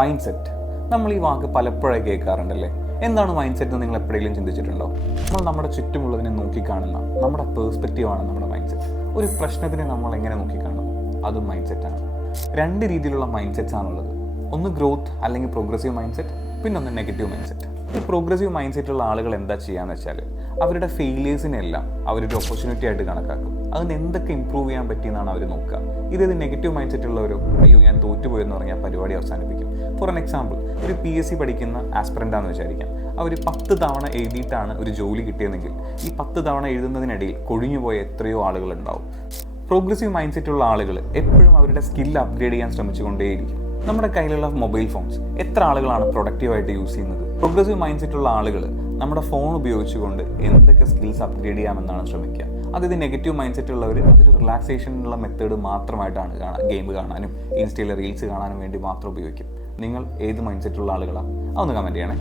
Mind set. നമ്മൾ ഈ വാക്ക് പലപ്പോഴായി കേൾക്കാറുണ്ടല്ലേ. എന്താണ് മൈൻഡ് സെറ്റ് എന്ന് നിങ്ങൾ എപ്പോഴെങ്കിലും ചിന്തിച്ചിട്ടുണ്ടോ? നമ്മൾ നമ്മുടെ ചുറ്റുമുള്ളതിനെ നോക്കിക്കാണുന്ന നമ്മുടെ പേഴ്സ്പെക്റ്റീവാണ് നമ്മുടെ മൈൻഡ് സെറ്റ്. ഒരു പ്രശ്നത്തിനെ നമ്മൾ എങ്ങനെ നോക്കിക്കാണും, അതും മൈൻഡ് സെറ്റാണ്. രണ്ട് രീതിയിലുള്ള മൈൻഡ് സെറ്റ്സ് ആണുള്ളത്. ഒന്ന് ഗ്രോത്ത് അല്ലെങ്കിൽ പ്രോഗ്രസീവ് മൈൻഡ് സെറ്റ്, പിന്നെ ഒന്ന് നെഗറ്റീവ് മൈൻഡ് സെറ്റ്. ഈ പ്രോഗ്രസീവ് മൈൻഡ് സെറ്റുള്ള ആളുകൾ എന്താ ചെയ്യാന്ന് വെച്ചാൽ അവരുടെ ഫെയിലിയേഴ്സിനെല്ലാം അവരൊരു ഓപ്പർച്യൂണിറ്റി ആയിട്ട് കണക്കാക്കും. അതിന് എന്തൊക്കെ ഇമ്പ്രൂവ് ചെയ്യാൻ പറ്റിയെന്നാണ് അവർ നോക്കുക. ഇതേത് നെഗറ്റീവ് മൈൻഡ് സെറ്റ് ഉള്ളവരോ അയ്യോ ഞാൻ തോറ്റുപോയെന്ന് പറഞ്ഞാൽ പരിപാടി അവസാനിപ്പിക്കും. ഫോർ എൻ എക്സാമ്പിൾ, ഒരു PSC പഠിക്കുന്ന ആസ്പിറൻ്റാന്ന് വിചാരിക്കാം. അവർ 10 തവണ എഴുതിയിട്ടാണ് ഒരു ജോലി കിട്ടിയതെങ്കിൽ ഈ 10 തവണ എഴുതുന്നതിനിടയിൽ കൊഴിഞ്ഞുപോയ എത്രയോ ആളുകളുണ്ടാവും. പ്രോഗ്രസീവ് മൈൻഡ് സെറ്റുള്ള ആളുകൾ എപ്പോഴും അവരുടെ സ്കിൽ അപ്ഗ്രേഡ് ചെയ്യാൻ ശ്രമിച്ചുകൊണ്ടേയിരിക്കും. നമ്മുടെ കയ്യിലുള്ള മൊബൈൽ ഫോൺസ് എത്ര ആളുകളാണ് പ്രൊഡക്റ്റീവായിട്ട് യൂസ് ചെയ്യുന്നത്? പ്രോഗ്രസീവ് മൈൻഡ് സെറ്റുള്ള ആളുകൾ നമ്മുടെ ഫോൺ ഉപയോഗിച്ചുകൊണ്ട് എന്തൊക്കെ സ്കിൽസ് അപ്ഗ്രേഡ് ചെയ്യാമെന്നാണ് ശ്രമിക്കുക. അതായത് നെഗറ്റീവ് മൈൻഡ് സെറ്റ് ഉള്ളവർ അതൊരു റിലാക്സേഷനുള്ള മെത്തേഡ് മാത്രമായിട്ടാണ് ഗെയിം കാണാനും ഇൻസ്റ്റയിലെ റീൽസ് കാണാനും വേണ്ടി മാത്രം ഉപയോഗിക്കും. നിങ്ങൾ ഏത് മൈൻഡ് സെറ്റുള്ള ആളുകളാണ്? അതൊന്ന് കമൻറ്റ് ചെയ്യണേ.